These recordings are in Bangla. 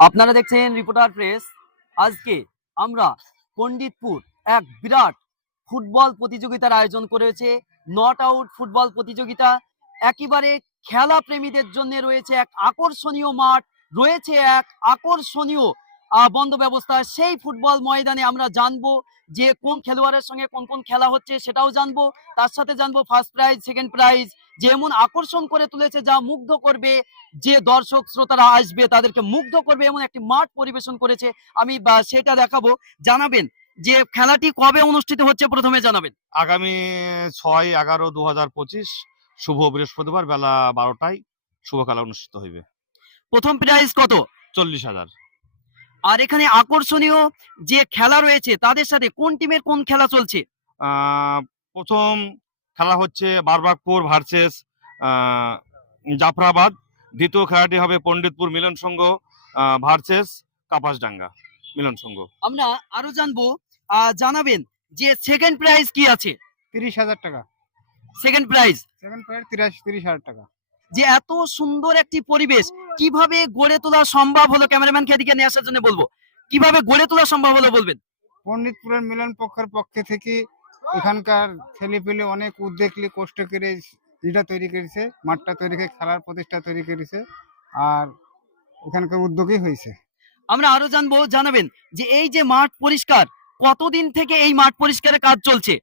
আপনারা দেখছেন রিপোর্টার প্রেস। আজকে আমরা পণ্ডিতপুর এক বিরাট ফুটবল প্রতিযোগিতার আয়োজন করেছে। নট আউট ফুটবল প্রতিযোগিতা। একেবারে খেলা প্রেমীদের জন্য রয়েছে এক আকর্ষণীয় মাঠ, রয়েছে এক আকর্ষণীয় বন্দোবস্তা। সেই ফুটবল ময়দানে আমরা জানবো যে কোন খেলোয়াড়ের সঙ্গে কোন কোন খেলা হচ্ছে সেটাও জানবো। তার সাথে জানবো ফার্স্ট প্রাইজ, সেকেন্ড প্রাইজ যেমন আকর্ষণ করে তুলেছে, যা মুগ্ধ করবে, যে দর্শক শ্রোতারা আসবে তাদেরকে মুগ্ধ করবে এমন একটি মাঠ পরিবেশন করেছে। আমি সেটা দেখাবো। জানাবেন যে খেলাটি কবে অনুষ্ঠিত হচ্ছে, প্রথমে জানাবেন। আগামী 6-11-2025 শুভ বৃহস্পতিবার বেলা 12টায় শুভ খেলা অনুষ্ঠিত হইবে। প্রথম প্রাইজ কত? 40,000। আর এখানে আকর্ষণীয় যে খেলা রয়েছে তাদের সাথে কোন টিমের কোন খেলা চলছে? প্রথম খেলা হচ্ছে বারবাকপুর ভার্সেস জাফরাবাদ। দ্বিতীয় খেলাটি হবে পণ্ডিতপুর মিলন সংঘ ভার্সেস কাপাসডাঙ্গা মিলন সংঘ। আমরা আরো জানবো, জানাবেন যে সেকেন্ড প্রাইজ কি আছে? 30,000 টাকা। সেকেন্ড প্রাইজ 30,000 টাকা। যে এত সুন্দর একটি পরিবেশ কিভাবে গড়ে তোলা সম্ভব হলো, ক্যামেরাম্যানকে এদিকে নিয়ে আসার জন্য বলবো, কিভাবে গড়ে তোলা সম্ভব হলো বলবেন। পণ্ডিতপুরের মিলন পক্ষের পক্ষে থেকে এখানকার ছেলেপেলে অনেক উদ্যোগ নিয়ে কষ্ট করে যেটা তৈরি করেছে, মাঠটা তৈরি করে খেলার প্রতিষ্ঠা তৈরি করেছে, আর এখানকার উদ্যোগই হয়েছে। আমরা আরো জানবো, জানাবেন যে এই যে মাঠ পরিষ্কার, কতদিন থেকে এই মাঠ পরিষ্কারের কাজ চলছে?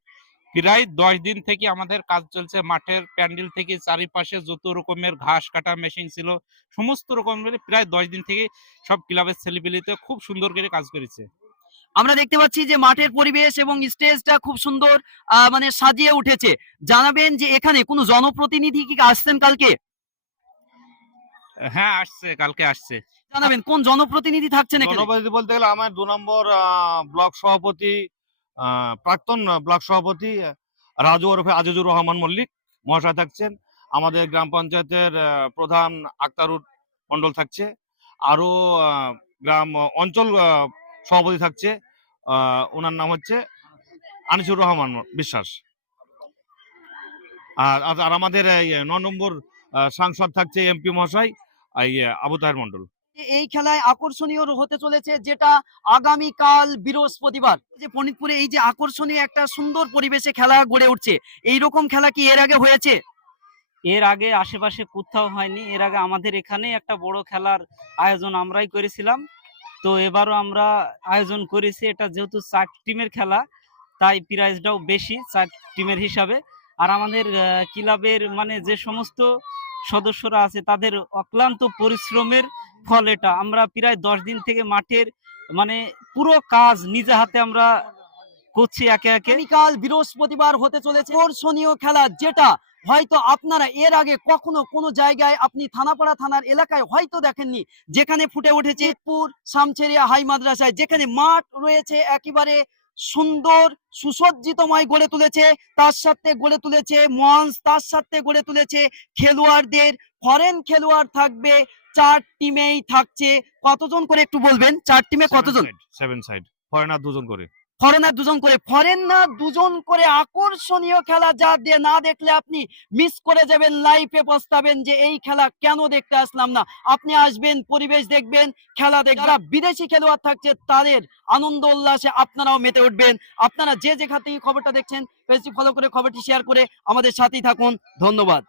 প্রায় 10 দিন থেকে আমাদের কাজ চলছে। মাঠের প্যান্ডেল থেকে চারিপাশে যত রকমের ঘাস কাটা মেশিন ছিল, সমস্ত রকমের প্রায় 10 দিন থেকে সব ক্লাবের ছেলেপিলেতে খুব সুন্দর করে কাজ করেছে। আমরা দেখতে পাচ্ছি যে মাঠের পরিবেশ এবং স্টেজটা খুব সুন্দর মানে সাজিয়ে উঠেছে। জানাবেন যে এখানে কোনো জনপ্রতিনিধি কি আসছেন কালকে? হ্যাঁ, আসছে, কালকে আসছে। জানাবেন কোন জনপ্রতিনিধি থাকছেন এখানে? জনপ্রতিনিধি বলতে গেলে আমার 2 নম্বর ব্লক সভাপতি, প্রাক্তন ব্লক সভাপতি রাজু ওরফে আজিজুর রহমান মল্লিক মহাশয় থাকছেন। আমাদের গ্রাম পঞ্চায়েতের প্রধান আক্তারুর মন্ডল থাকছে। আরো গ্রাম অঞ্চল সভাপতি থাকছে, ওনার নাম হচ্ছে আনিসুর রহমান বিশ্বাস। আর আমাদের 9 নম্বর সাংসদ থাকছে এমপি মহাশয় আবু তাহের মন্ডল। এই খেলায় আকর্ষণীয় হতে চলেছে, যেটা আগামীকাল বৃহস্পতিবার যে ফণিতপুরে এই যে আকর্ষণীয় একটা সুন্দর পরিবেশে খেলা গড়ে উঠছে, এইরকম খেলা কি এর আগে হয়েছে? এর আগে আশেপাশে কোথাও হয়নি। এর আগে আমাদের এখানে একটা বড় খেলার আয়োজন আমরাই করেছিলাম। তো এবারও আমরা আয়োজন করেছি। এটা যেহেতু 4 টিমের খেলা, তাই প্রাইজটাও বেশি 4 টিমের হিসাবে। আর আমাদের ক্লাবের মানে যে সমস্ত সদস্যরা আছে তাদের অক্লান্ত পরিশ্রমের ফল এটা। আমরা প্রায় 10 দিন থেকে মাঠের মানে পুরো কাজ নিজে হাতে আমরা করছি একে একে। আগামীকাল বৃহস্পতিবার হতে চলেছে আকর্ষণীয় খেলা, যেটা হয়তো আপনারা এর আগে কখনো কোনো জায়গায়, আপনি থানাপাড়া থানার এলাকায় হয়তো দেখেননি, যেখানে ফুটে উঠেছে পুর শামছেরিয়া হাই মাদ্রাসায়, যেখানে মাঠ রয়েছে একেবারে সুন্দর সুসজ্জিতময় গড়ে তুলেছে, তার সাথে গড়ে তুলেছে মঞ্চ, তার সাথে গড়ে তুলেছে খেলোয়াড়দের। ফরেন খেলোয়াড় থাকবে, 4 টিমেই থাকছে। কতজন করে একটু বলবেন, 4 টিমে কতজন? 7 সাইড, ফরেনার 2 জন করে। ফরেনার দুজন করে আকর্ষণীয় খেলা, যা দিয়ে না দেখলে আপনি মিস করে যাবেন, লাইফে পস্তাবেন যে এই খেলা কেন দেখতে আসলাম না। আপনি আসবেন, পরিবেশ দেখবেন, খেলা দেখবেন। যারা বিদেশি খেলোয়াড় থাকছে তাদের আনন্দ উল্লাসে আপনারাও মেতে উঠবেন। আপনারা যে যেখান থেকে খবরটা দেখছেন পেজটি ফলো করে খবরটি শেয়ার করে আমাদের সাথেই থাকুন। ধন্যবাদ।